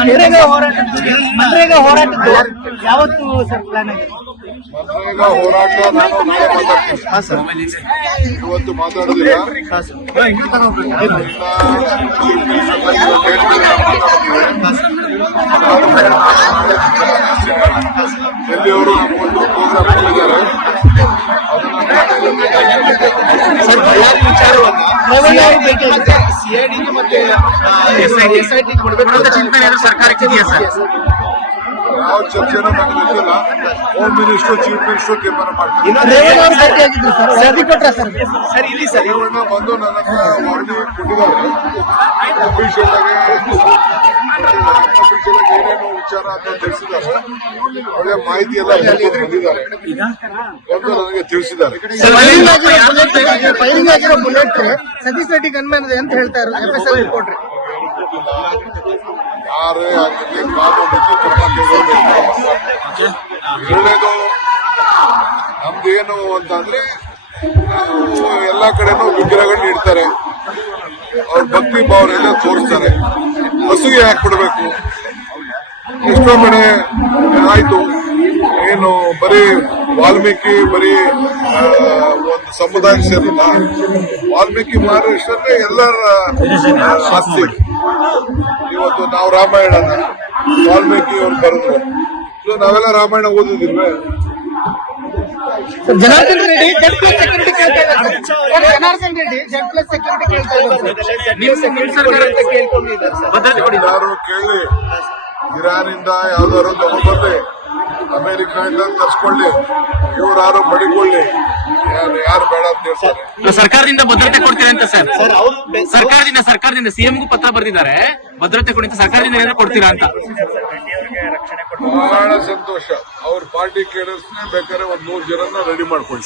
ಮನ್ರೇಗಾ ಹೋರಾಟದ್ದು ಯಾವತ್ತು sir plan ಆಗಿದೆ? ಮನ್ರೇಗಾ ಹೋರಾಟ ನಾನು ನಾಳೆ ಮಾತಾಡ್ತೀನಿ. ಇವತ್ತು ಮಾತಾಡೋದಿಲ್ಲ. ಎಲ್ಲಿಯವರು ಒಂದು ಪ್ರೋಗ್ರಾಮ್ ಮಾಡಿದ್ದಾರೆ. ಯಾವ ಚರ್ಚೆನೂ ನನಗೆ ಗೊತ್ತಿಲ್ಲ. ಹೋಮ್ ಮಿನಿಸ್ಟರ್ ಚೀಫ್ ಮಿನಿಸ್ಟರ್ ತೀರ್ಮಾನ ಮಾಡ್ತಾರೆ. ಬಂದು ನನ್ನ ಹತ್ರ ವರದಿ ಕೊಟ್ಟಿದ್ದಾರೆ. ಅಫಿಷಿಯಲ್ ಆಗಿ ಏನೇನು ವಿಚಾರ ಅಂತ ತಿಳಿಸಿದ್ದಾರೆ. ಒಳ್ಳೆ ಮಾಹಿತಿ ಎಲ್ಲ ಬಂದಿದ್ದಾರೆ ಎಂದು ನನಗೆ ತಿಳಿಸಿದ್ದಾರೆ. ಸತೀಶ್ ರೆಡ್ಡಿ ಗನ್ಮ್ಯಾನ್ ಅಂತ ಹೇಳ್ತಾರೆ ಯಾರೇ ಆಗಿರಲಿ ಕಾನೂನು ರೀತಿ ಕ್ರಮ ತಗೊಳ್ಬೇಕು. ಒಳ್ಳೇದು ನಮ್ದೇನು ಅಂತಂದ್ರೆ ಎಲ್ಲಾ ಕಡೆನೂ ವಿಗ್ರಹಗಳನ್ನ ಇಡ್ತಾರೆ. ಅವ್ರ ಭಕ್ತಿ ಭಾವನೆಲ್ಲ ತೋರಿಸ್ತಾರೆ. ಹಸುಗೆ ಯಾಕೆ ಬಿಡಬೇಕು? ಎಷ್ಟೋ ಕಡೆ ಆಯ್ತು ಏನು ಬರೀ ವಾಲ್ಮೀಕಿ ಬರೀ ಒಂದು ಸಮುದಾಯಕ್ಕೆ ಸೇರಿಲ್ಲ. ವಾಲ್ಮೀಕಿ ಮಹಾರಾಷ್ಟ್ರಲ್ಲೇ ಎಲ್ಲರ ಆಸ್ತಿ. ಇವತ್ತು ನಾವು ರಾಮಾಯಣನ ವಾಲ್ಮೀಕಿ ಅವ್ರು ಬರೆದ್ರು. ಸೊ ನಾವೆಲ್ಲ ರಾಮಾಯಣ ಓದಿದಿಲ್ವೇ? Janardhan Reddy Z plus security ಕೇಳ್ತಾ ಇದ್ದಾರೆ. Janardhan Reddy Z plus security ಕೇಳ್ತಾ ಇದ್ದಾರೆ. ಯಾರು ಕೇಳಿ ಇರಾನಿಂದ ಯಾವ್ದಾದ್ರು ತಗೊಂಡ್ಬರ್ಲಿ, ಅಮೆರಿಕದಿಂದ ತರಿಸ್ಕೊಳ್ಳಿ, ಇವ್ರು ಬಡಿಕೊಳ್ಳಿ, ಯಾರು ಬೇಡ ಅಂತ ಹೇಳ್ತಾರೆ. ಸರ್ಕಾರದಿಂದ ಭದ್ರತೆ ಕೊಡ್ತೀರಿ ಅಂತ ಸರ್ ಸರ್ಕಾರದಿಂದ ಸಿಎಂಗೂ ಪತ್ರ ಬರೆದಿದ್ದಾರೆ. ಭದ್ರತೆ ಕೊಡಿ ಅಂತ ಸರ್ಕಾರದಿಂದ ಏನಾದ್ರು ಕೊಡ್ತೀರಾ ಅಂತ. ಬಹಳ ಸಂತೋಷ. ಅವ್ರ ಪಾರ್ಟಿ ಕೇಡರ್ಸ್ನೇ ಬೇಕಾದ್ರೆ ಒಂದ್ 100 ಜನನ ರೆಡಿ ಮಾಡ್ಕೊಳ್ಳಿ.